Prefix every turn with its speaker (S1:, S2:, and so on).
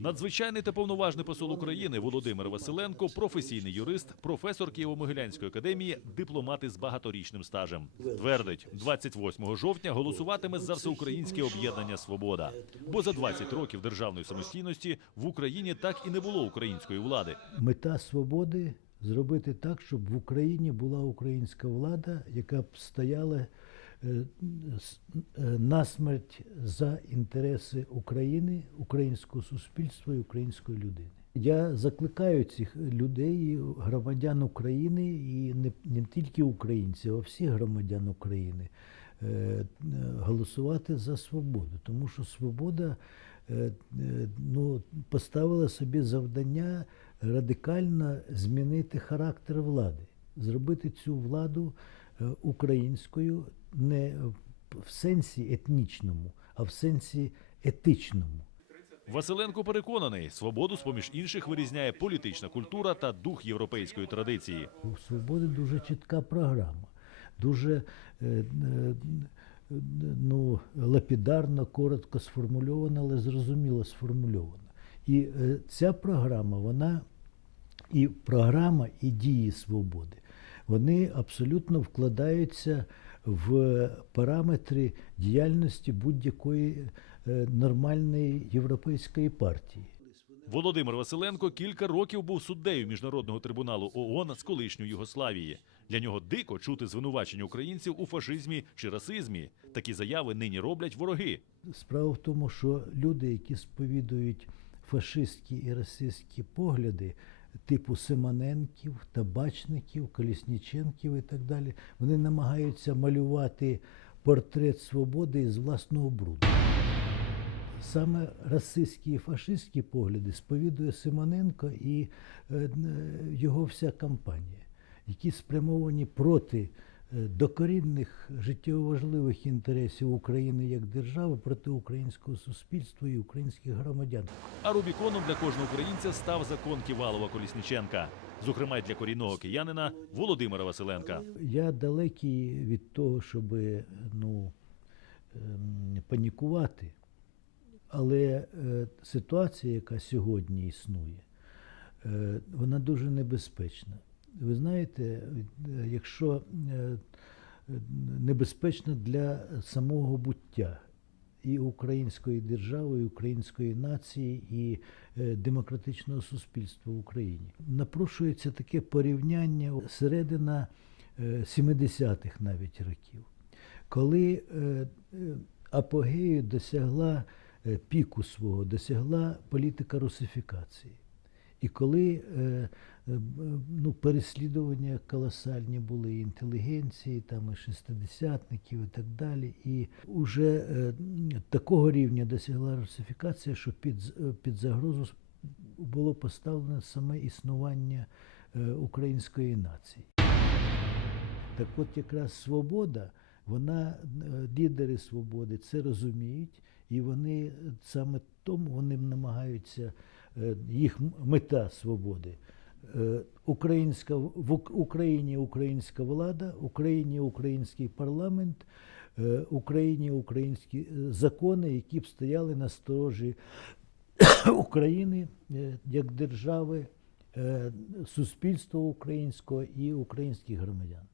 S1: Надзвичайний та повноважний посол України Володимир Василенко, професійний юрист, професор Києво-Могилянської академії, дипломат із багаторічним стажем. Твердить, 28 жовтня голосуватиме за всеукраїнське об'єднання Свобода. Бо за 20 років державної самостійності в Україні так і не було української влади.
S2: Мета свободи зробити так, щоб в Україні була українська влада, яка б стояла насмерть за інтереси України, українського суспільства і української людини. Я закликаю цих людей, громадян України, і не, не тільки українців, а всіх громадян України е, е, голосувати за свободу, тому що свобода е, е, ну, поставила собі завдання радикально змінити характер влади, зробити цю владу е, українською не в сенсі етнічному, а в сенсі етичному.
S1: Василенко переконаний, свободу з поміж інших вирізняє політична культура та дух європейської традиції.
S2: У свободи дуже чітка програма, дуже е, е, ну, лапідарно, коротко сформульована, але зрозуміло сформульована. І е, ця програма, вона і програма, і дії свободи, вони абсолютно вкладаються в параметри діяльності будь-якої е, нормальної європейської партії.
S1: Володимир Василенко кілька років був суддею міжнародного трибуналу ООН з колишньої Югославії. Для нього дико чути звинувачення українців у фашизмі чи расизмі. Такі заяви нині роблять вороги.
S2: Справа в тому, що люди, які сповідують фашистські і расистські погляди, типу Симоненків, Табачників, Колісніченків і так далі, вони намагаються малювати портрет свободи із власного бруду. Саме расистські і фашистські погляди сповідує Симоненко і е, е, його вся кампанія, які спрямовані проти докорінних життєво важливих інтересів України як держави, проти українського суспільства і українських громадян.
S1: А Рубіконом для кожного українця став закон Ківалова Колісніченка, зокрема й для корінного киянина Володимира Василенка.
S2: Я далекий від того, щоб ну, ем, панікувати, але е, ситуація, яка сьогодні існує, е, вона дуже небезпечна. Ви знаєте, е, якщо е, небезпечна для самого буття і української держави, і української нації, і е, демократичного суспільства в Україні. Напрошується таке порівняння середина е, 70-х навіть років, коли е, е, апогею досягла е, піку свого, досягла політика русифікації. І коли е, е, ну, переслідування колосальні були і інтелігенції, там і шестидесятників і так далі, і вже е, такого рівня досягла русифікація, що під, е, під загрозу було поставлено саме існування е, української нації. Так от якраз свобода, вона, е, лідери свободи це розуміють, і вони е, саме тому вони намагаються, е, їх мета свободи. е, Українська в Україні українська влада, Україні український парламент, е, Україні українські е, закони, які б стояли на сторожі України е, як держави, е, суспільства українського і українських громадян.